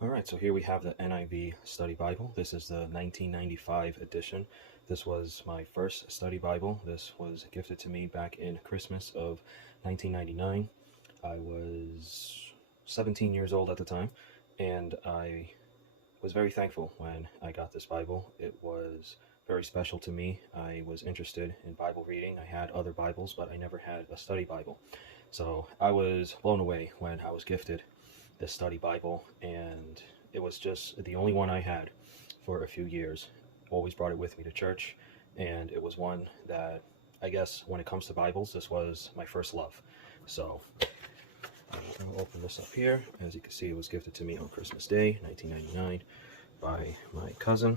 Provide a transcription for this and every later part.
All right, so here we have the NIV Study Bible. This is the 1995 edition. This was my first study Bible. This was gifted to me back in Christmas of 1999. I was 17 years old at the time, and I was very thankful when I got this Bible. It was very special to me. I was interested in Bible reading. I had other Bibles, but I never had a study Bible. So I was blown away when I was gifted this study Bible, and it was just the only one I had for a few years. Always brought it with me to church, and it was one that, I guess, when it comes to Bibles, this was my first love. So I'll open this up here. As you can see, it was gifted to me on Christmas Day, 1999, by my cousin.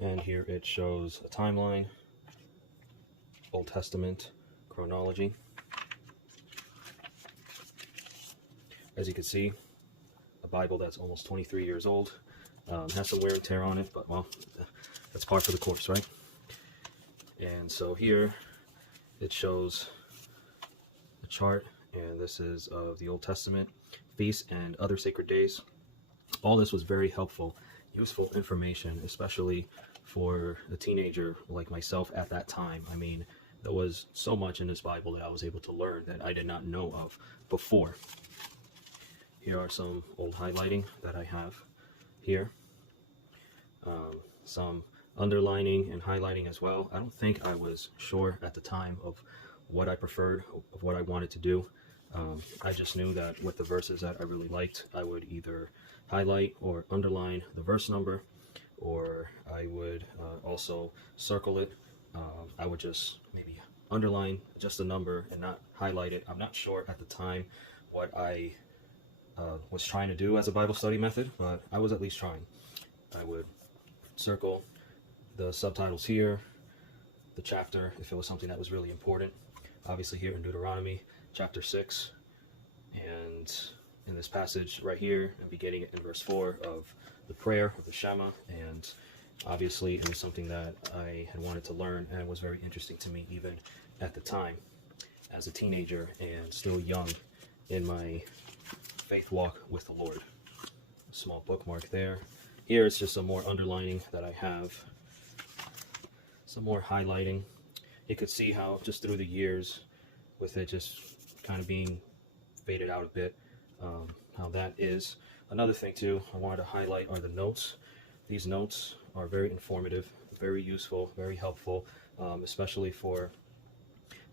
And here it shows a timeline, Old Testament chronology. As you can see, a Bible that's almost 23 years old. Has some wear and tear on it, but well, that's par for the course, right? And so here it shows a chart, and this is of the Old Testament, feasts and other sacred days. All this was very helpful, useful information, especially for a teenager like myself at that time. I mean, there was so much in this Bible that I was able to learn that I did not know of before. Here are some old highlighting that I have here. Some underlining and highlighting as well. I don't think I was sure at the time of what I preferred, of what I wanted to do. I just knew that with the verses that I really liked, I would either highlight or underline the verse number, or I would also circle it. I would just maybe underline just a number and not highlight it. I'm not sure at the time what I was trying to do as a Bible study method, but I was at least trying. I would circle the subtitles here, the chapter, if it was something that was really important. Obviously here in Deuteronomy chapter 6, and in this passage right here, and beginning in verse 4 of the prayer of the Shema, and obviously it was something that I had wanted to learn, and it was very interesting to me even at the time as a teenager and still young in my faith walk with the Lord. A small bookmark there. Here it's just some more underlining that I have, some more highlighting. You could see how just through the years, with it just kind of being faded out a bit, how that is. Another thing too I wanted to highlight are the notes. These notes are very informative, very useful, very helpful, especially for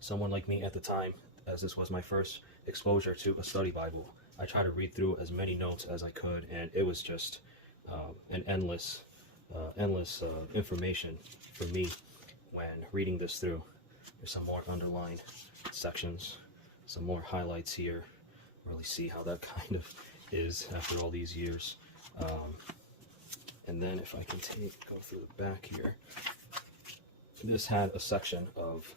someone like me at the time, as this was my first exposure to a study Bible. I tried to read through as many notes as I could, and it was just an endless information for me when reading this through. There's some more underlined sections, some more highlights here. Really see how that kind of is after all these years. And then if I can go through the back here, this had a section of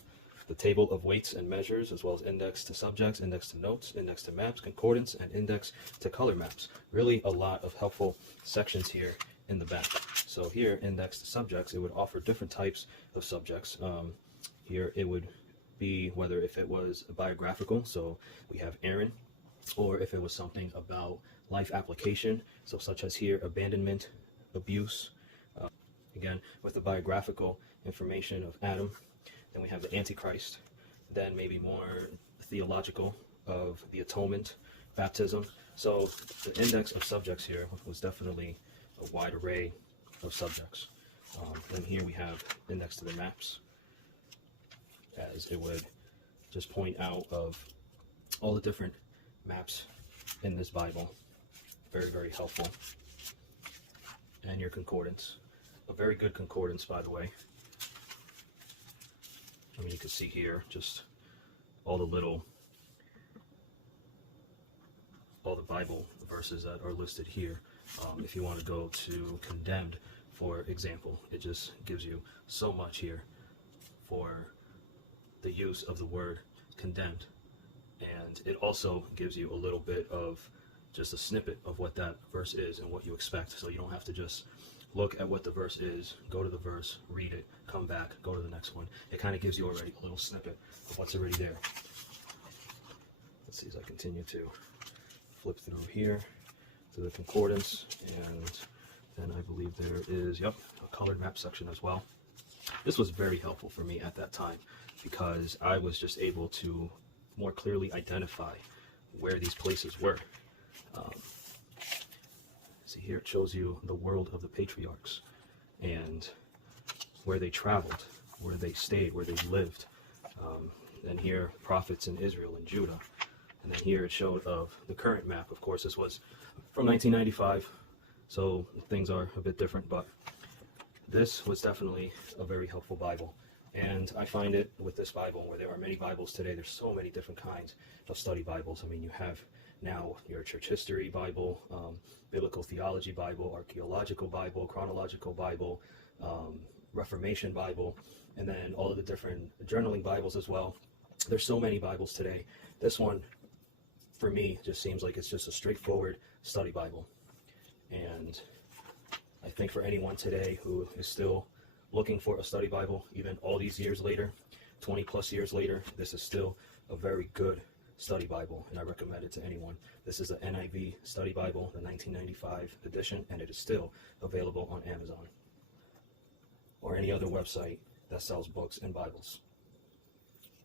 the table of weights and measures, as well as index to subjects, index to notes, index to maps, concordance, and index to color maps. Really a lot of helpful sections here in the back. So here, index to subjects, it would offer different types of subjects. Here it would be whether if it was biographical, so we have Aaron, or if it was something about life application, so such as here, abandonment, abuse. Again, with the biographical information of Adam. Then we have the Antichrist, then maybe more theological of the atonement, baptism. So the index of subjects here was definitely a wide array of subjects. Then here we have index to the maps, as it would just point out of all the different maps in this Bible. Very, very helpful. And your concordance. A very good concordance, by the way. I mean, you can see here just all the Bible verses that are listed here. If you want to go to condemned, for example, it just gives you so much here for the use of the word condemned. And it also gives you a little bit of just a snippet of what that verse is and what you expect. So you don't have to just look at what the verse is, go to the verse, read it, come back, go to the next one. It kind of gives you already a little snippet of what's already there. Let's see as I continue to flip through here. to the concordance, and then I believe there is, yep, a colored map section as well. This was very helpful for me at that time because I was just able to more clearly identify where these places were. See here, it shows you the world of the patriarchs and where they traveled, where they stayed, where they lived. And here, prophets in Israel and Judah. And then here it showed of the current map. Of course, this was from 1995, so things are a bit different, but this was definitely a very helpful Bible. And I find it with this Bible, where there are many Bibles today, there's so many different kinds of study Bibles. I mean, you have now your church history Bible, biblical theology Bible, archaeological Bible, chronological Bible, Reformation Bible, and then all of the different journaling Bibles as well. There's so many Bibles today. This one, for me, just seems like it's just a straightforward study Bible. And I think for anyone today who is still looking for a study Bible, even all these years later, 20 plus years later, this is still a very good study Bible, and I recommend it to anyone. This is the NIV study Bible, the 1995 edition, and it is still available on Amazon or any other website that sells books and Bibles.